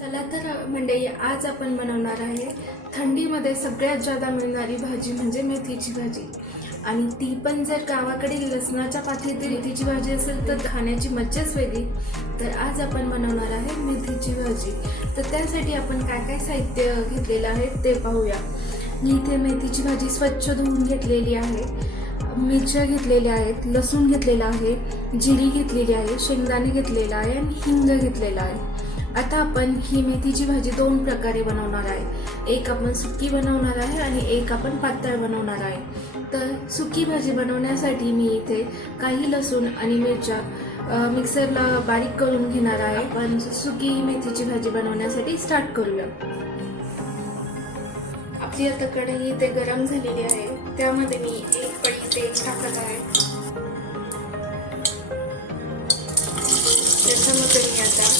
चला तर म्हणजे आज आपण बनवणार आहे थंडीमध्ये सगळ्यात जादा मिळणारी भाजी म्हणजे मेथीची भाजी. आणि ती पण जर गावाकडे लसणाच्या पातळीत मेथीची भाजी असेल तर खाण्याची मज्जाच वेगळी. तर आज आपण बनवणार आहे मेथीची भाजी. तर त्यासाठी आपण काय काय साहित्य घेतलेलं आहे ते पाहूया. मी इथे मेथीची भाजी स्वच्छ धुवून घेतलेली आहे. मिरच्या घेतलेल्या आहेत लसूण घेतलेला आहे जिरी घेतलेली आहे शेंगदाणे घेतलेला आहे आणि हिंग घेतलेला आहे. आता आपण ही मेथीची भाजी दोन प्रकारे बनवणार आहे. एक आपण सुकी बनवणार आहे आणि एक आपण पातळ बनवणार आहे. तर सुकी भाजी बनवण्यासाठी मी इथे काही लसूण आणि मिरच्या मिक्सरला बारीक करून घेणार आहे. पण सुकी मेथीची भाजी बनवण्यासाठी स्टार्ट करूया. आपली आता कढई इथे गरम झालेली आहे. त्यामध्ये मी एक पडी तेल टाकत आहे. त्याच्यामध्ये मी आता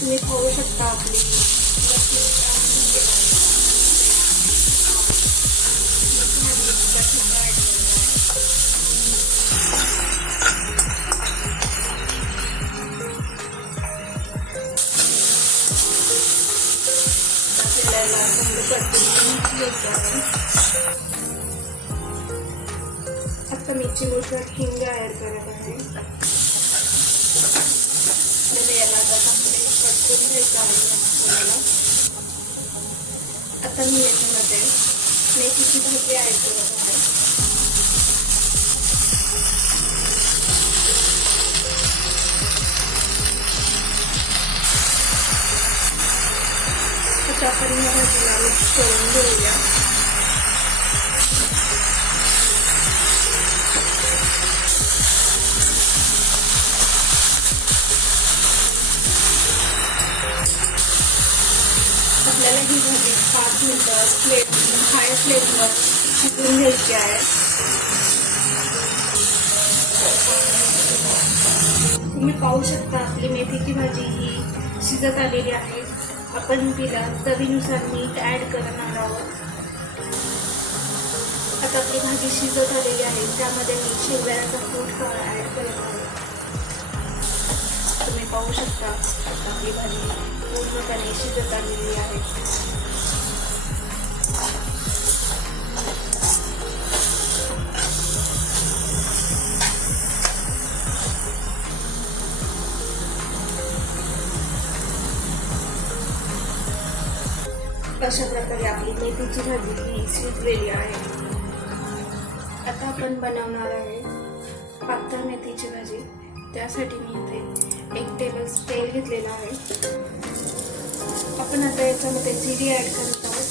तुम्ही खाऊ शकता आपली. आता मी मुठभर हिंग ॲड करत आहे. म्हणजे याला आता परतून घ्यायचं आहे या आता मी याच्यामध्ये मेथीची भाजी ऍड करत आहे आता आपण या भाजीला मिक्स करून घेऊया. आपल्याला ही भाजी पाच मिनटं फ्लेम हाय फ्लेमवर शिकून घ्यायची आहे. तुम्ही पाहू शकता आपली मेथीची भाजी ही शिजत आलेली आहे. आपण तिला चवीनुसार मीठ ॲड करणार आहोत. आता आपली भाजी शिजत आलेली आहे. त्यामध्ये मी शेवयाचा फूट ॲड करत आहे. पाहू शकता. आता आपली भाजी पूर्णपणे शिजत आलेली आहे. अशा प्रकारे आपली मेथीची भाजी ही शिजलेली आहे. आता आपण बनवणार आहे पातळ मेथीची भाजी. त्यासाठी मी इथे एक टेबल तेल घेतलेलं आहे. आपण आता याच्यामध्ये जिरी ॲड करत आहोत.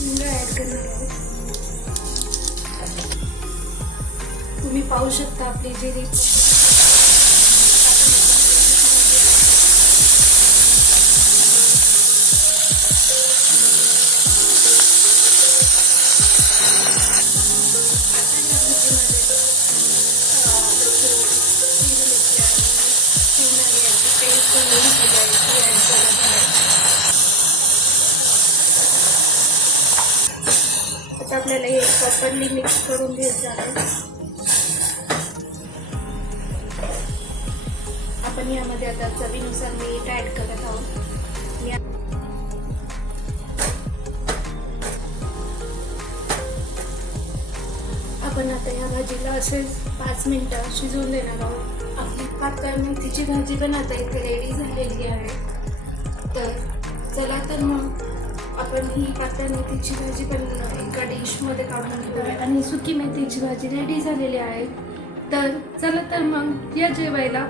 हिंग ॲड करणार आहोत. तुम्ही पाहू शकता आपली जिरी आता आपल्याला हे प्रॉपरली मिक्स करून घ्यायचं आहे आपण यामध्ये आता चवीनुसार मीठ ऍड करत आहोत. आपण आता या भाजीला असेच पाच मिनिटं शिजवून देणार आहोत. आपली पातळ मेथीची भाजी पण आता इथे रेडी झालेली आहे. तर चला तर मग आपण ही पातळ मेथीची भाजी पण एका डिशमध्ये काढून घेऊया आणि सुकी मेथीची भाजी रेडी झालेली आहे. तर चला तर मग या जेवायला